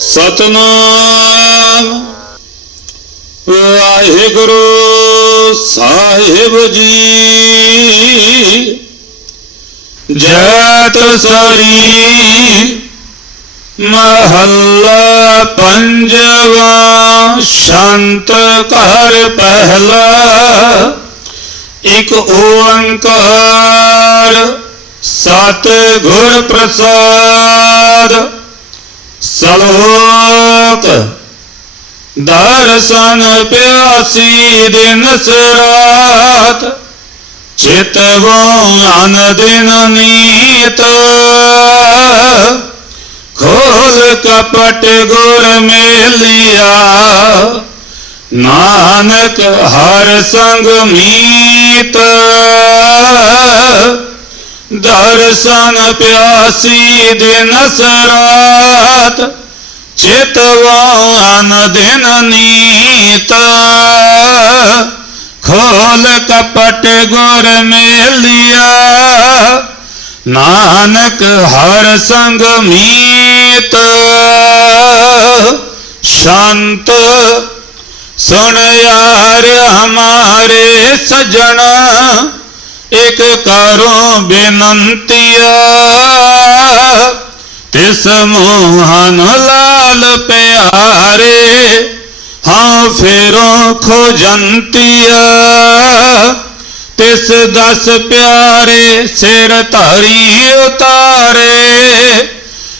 ਸਤਨਾਮ। ਵਾਹਿਗੁਰੂ ਸਾਹਿਬ ਜੀ। ਜੈਤ ਸਰੀ ਮਹੱਲਾ ਪੰਜਵਾ ਸ਼ੰਤ ਘਰ ਪਹਿਲਾ। ਇਕ ਓੰਕਾਰ ਸਤ ਗੁਰ ਪ੍ਰਸਾਦ। ਸਲੋਕ ਦਰਸ਼ਨ ਪਿਆਸੀ ਦਿਨ ਸਰਾਤ ਚਿਤਵੋ ਅਨ ਦਿਨ ਨੀਤ। ਖੋਲ ਕਪਟ ਗੁਰ ਮੇਲਿਆ, ਨਾਨਕ ਹਰ ਸੰਗ ਮੀਤ। ਦਰਸ਼ਨ ਪਿਆਸੀ ਦਿਨ ਸਰਾਤ ਚਿਤਵਾਨ ਦਿਨ ਨੀਤ। ਖੋਲ ਕਪਟ ਗੁਰ ਮੇਲਿਆ, ਨਾਨਕ ਹਰ ਸੰਗ ਮੀਤ। ਸ਼ਾਂਤ ਸੁਣ ਯਾਰ ਹਮਾਰੇ ਸਜਣਾ ਇਕ ਕਰੋ ਬੇਨੰਤੀਆ ਤਿਸ ਮੋਹਨ ਲਾਲ ਪਿਆਰੇ, ਹਾਂ ਫੇਰੋ ਖੋਜੰਤੀਆ ਤਿਸ ਦਸ ਪਿਆਰੇ ਸਿਰ ਧਾਰੀ ਉਤਾਰੇ,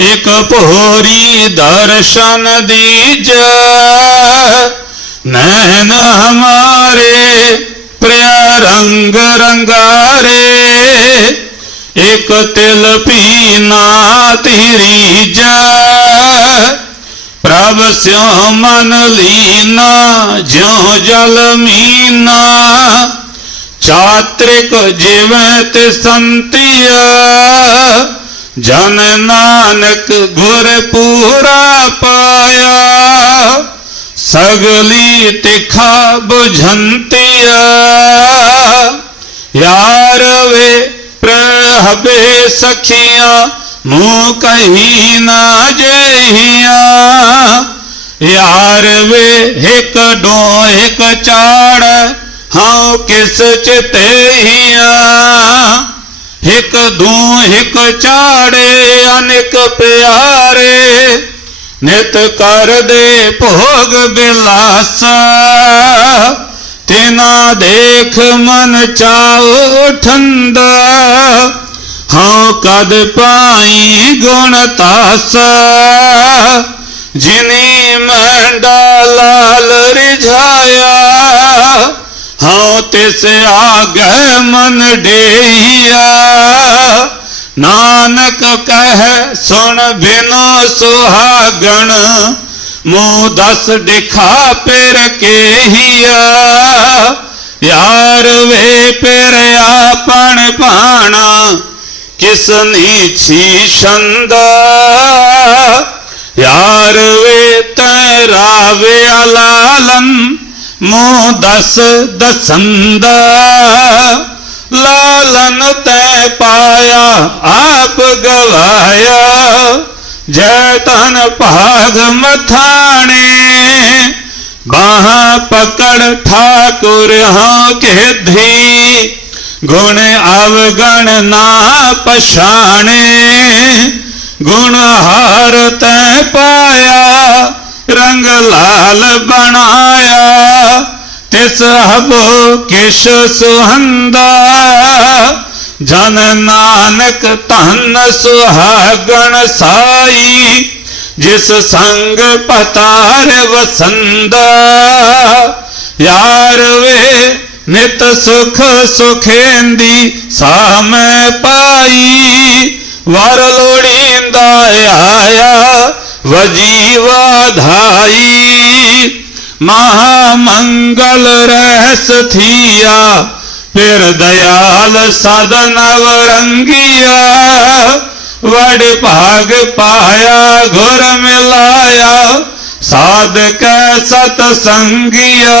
ਇਕ ਭੋਰੀ ਦਰਸ਼ਨ ਦੀਜ। ਨੈਣ ਹਮਾਰੇ ਤੇਰੀ ਜੈ। ਪ੍ਰਭ ਸਿਉ ਮਨ ਲੀਨਾ, ਜਿਉ ਜਲ ਮੀਨਾ। ਚਾਤ੍ਰਿਕ ਜਿਵੇਂ ਤੇ ਸੰਤਿਆ, ਜਨ ਨਾਨਕ ਗੁਰ ਪੂਰਾ ਪਾਇਆ। ਸਗਲੀ ਤਿਖਾ ਬੁਝੰਤਿਆ। ਯਾਰ ਵੇ ਪ੍ਰਹਬੇ ਸਖੀਆਂ ਮੂੰ ਕਹੀ ਨਾ ਜਹੀਆਂ। ਯਾਰ ਵੇ ਇੱਕ ਡੋ ਇੱਕ ਚਾੜ ਹਾਂ ਕਿਸ ਚਿਤੇਹੀਆਂ ਇੱਕ ਦੂ ਇੱਕ ਚਾੜੇ, ਅਨੇਕ ਪਿਆਰੇ। ਨਿਤ ਕਰਦੇ ਭੋਗ ਬਿਲਾਸਾ। ਤਿਨਾ ਦੇਖ ਮਨ ਚਾਉ ਠੰਡਾ। ਹਾਂ ਕਦ ਪਾਈ ਗੁਣ ਤਾਸ, ਜਿਨੀ ਮੰਡਾ ਲਾਲ ਰਿਝਾਇਆ। ਹਾਂ ਤਿਸ ਆਗੈ ਮਨ ਡੇਈਆ ਨਾਨਕ ਕਹਿ ਸੁਣ ਬਿਨੋ ਸੁਹਾਗਣ ਮੂੰ ਦਸ ਦਿਖਾ ਪੇਰ ਕੇਹੀਆ। ਯਾਰ ਵੇ ਪੇਰ ਆਪਣ ਭਾਣਾ ਕਿਸਨੀ ਨੀਛੀ ਛੰਦਾ? ਯਾਰ ਵੇ ਤੇਰਾ ਵੇ ਲਾਲਨ ਮੂੰ ਦਸ ਦਸੰਦਾ। ਲਾਲਨ ਤੈ ਪਾਇਆ, ਆਪ ਗਵਾਇਆ। ਜੈ ਤਨ ਭਾਗ ਮਥਾਣੇ, ਬਾਹਾਂ ਪਕੜ ਠਾਕੁਰ ਹਾਂ ਕੇਧੀ ਗੁਣ ਅਵਗਣ ਨਾ ਪਛਾਣੇ, ਗੁਣ ਹਾਰ ਤੈ ਪਾਇਆ, ਰੰਗ ਲਾਲ ਬਣਾਇਆ। ਤਿਸ ਹਬੋ ਕਿਛ ਸੁਹੰਦਾ, ਜਨ ਨਾਨਕ ਧਨ ਸੁਹਾਗਣ ਸਾਈ, ਜਿਸ ਸੰਗ ਪਤਾਰ ਵਸੰਦਾ। ਯਾਰ ਵੇ ਨਿਤ ਸੁਖ ਸੁਖੇਂਦੀ ਸਾਮੈ ਪਾਈ। ਵਰ ਲੋੜੀਂਦਾ ਆਇਆ ਵਜੀ ਵਾਧਾਈ ਮਹਾ ਮੰਗਲ ਰਹਿਸ ਥੀਆ, ਫਿਰ ਦਇਆਲ ਸਦਨ ਵਰੰਗੀਆ। ਵੜ ਭਾਗ ਪਾਇਆ ਗੁਰ ਮਿਲਾਇਆ, ਸਾਧਕ ਸਤ ਸੰਗੀਆ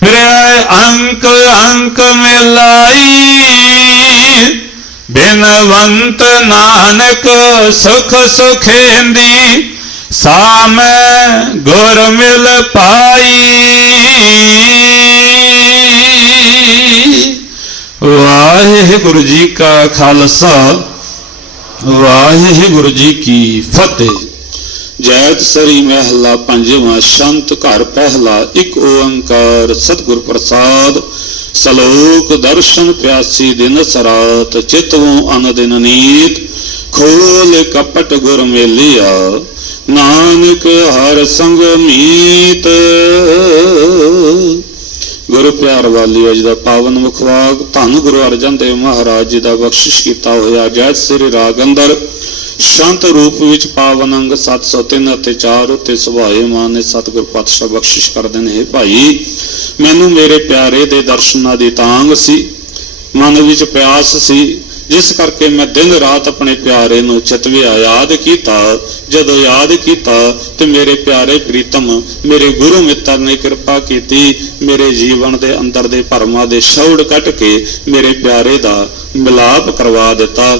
ਫਿਰ ਅੰਕ ਅੰਕ ਮਿਲਾਈ ਬਿਨਵੰਤ ਨਾਨਕ ਸੁਖ ਸੁਖੇਂਦੀ, ਸਾਮੈ ਗੁਰ ਮਿਲ ਪਾਈ। ਵਾਹਿਗੁਰੂ ਜੀ ਕਾ ਖਾਲਸਾ, ਵਾਹਿਗੁਰੂ ਜੀ ਕੀ ਫਤਿਹ। ਜੈਤ ਸਰੀ ਮਹਿਲਾ ਪੰਜਵਾਂ, ਸ਼ੰਤ ਘਰ ਪਹਿਲਾ, ਇੱਕ ਓੰਕਾਰ, ਸਤਿਗੁਰ ਪ੍ਰਸਾਦ, ਸਲੋਕ ਦਰਸ਼ਨ ਪਿਆਸੀ ਦਿਨ ਸਰਾਤ, ਚਿਤਵੋਂ ਅਨ ਦਿਨ ਨੀਤ, ਖੋਲ ਕਪਟ ਗੁਰ ਮੇਲਿਆ, ਨਾਨਕ ਹਰ ਸੰਗ ਮੀਤ। ਗੁਰੂ ਪਿਆਰ ਵਾਲੀ ਅੱਜ ਦਾ ਪਾਵਨ ਮੁਖਵਾਗ ਧੰਨ ਗੁਰੂ ਅਰਜਨ ਦੇਵ ਮਹਾਰਾਜ ਜੀ ਦਾ ਬਖਸ਼ਿਸ਼ ਕੀਤਾ ਹੋਇਆ ਜੈ ਸ੍ਰੀ ਰਾਗ ਅੰਦਰ। ਸ਼ਾਂਤ ਰੂਪ ਵਿੱਚ ਪਾਵਨ ਅੰਗ 703 ਅਤੇ 4 ਉੱਤੇ ਸੁਭਾਏ ਮਾਨ ਨੇ ਸਤਿਗੁਰ ਪਾਤਸ਼ਾਹ ਬਖਸ਼ਿਸ਼ ਕਰਦੇ ਨੇ ਭਾਈ, ਮੈਨੂੰ ਮੇਰੇ ਪਿਆਰੇ ਦੇ ਦਰਸ਼ਨਾਂ ਦੀ ਤਾਂਗ ਸੀ, ਮਨ ਵਿੱਚ ਪਿਆਸ ਸੀ ਜਿਸ ਕਰਕੇ ਮੈਂ ਦਿਨ ਰਾਤ ਆਪਣੇ ਪਿਆਰੇ ਨੂੰ ਚਿਤਵਿਆ ਯਾਦ ਕੀਤਾ, ਜਦੋਂ ਯਾਦ ਕੀਤਾ ਤੇ ਮੇਰੇ ਪਿਆਰੇ ਪ੍ਰੀਤਮ, ਮੇਰੇ ਗੁਰੂ ਮਿੱਤਰ ਨੇ ਕਿਰਪਾ ਕੀਤੀ, ਮੇਰੇ ਜੀਵਨ ਦੇ ਅੰਦਰ ਦੇ ਭਰਮਾਂ ਦੇ ਸ਼ੌੜ ਕੱਟ ਕੇ ਮੇਰੇ ਪਿਆਰੇ ਦਾ ਮਿਲਾਪ ਕਰਵਾ ਦਿੱਤਾ।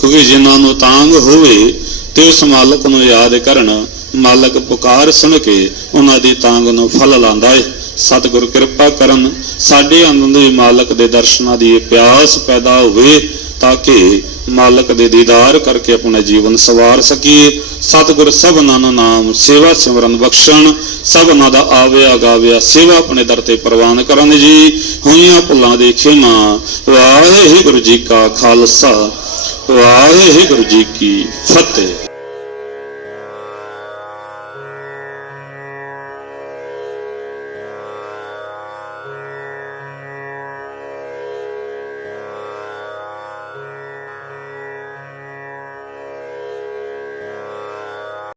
ਕਿਉਂਕਿ ਜਿਨ੍ਹਾਂ ਨੂੰ ਤਾਂਗ ਹੋਵੇ ਤੇ ਉਸ ਮਾਲਕ ਨੂੰ ਯਾਦ ਕਰਨ, ਮਾਲਕ ਪੁਕਾਰ ਸੁਣ ਕੇ ਉਹਨਾਂ ਦੀ ਤਾਂਗ ਨੂੰ ਫਲ ਲਾਂਦਾ ਏ। ਸਤਿਗੁਰ ਕਿਰਪਾ ਕਰਨ ਸਾਡੇ ਅੰਦਰ ਵੀ ਮਾਲਕ ਦੇ ਦਰਸ਼ਨਾਂ ਦੀ ਪਿਆਸ ਪੈਦਾ ਹੋਵੇ ਤਾਂ ਕਿ ਮਾਲਕ ਦੇ ਦੀਦਾਰ ਕਰਕੇ ਆਪਣਾ ਜੀਵਨ ਸਵਾਰ ਸਕੀਏ। ਸਤਿਗੁਰ ਸਭਨਾਂ ਨੂੰ ਨਾਮ ਸੇਵਾ ਸਿਮਰਨ ਬਖਸ਼ਣ, ਸਭਨਾਂ ਦਾ ਆਵਿਆ ਗਾਵਿਆ ਸੇਵਾ ਆਪਣੇ ਦਰ ਤੇ ਪ੍ਰਵਾਨ ਕਰਨ ਜੀ। ਹੋਈਆਂ ਭੁੱਲਾਂ ਦੀ ਖਿਮਾ, ਵਾਹਿਗੁਰੂ ਜੀ ਕਾ ਖਾਲਸਾ, ਵਾਹਿਗੁਰੂ ਜੀ ਕੀ ਫਤਿਹ।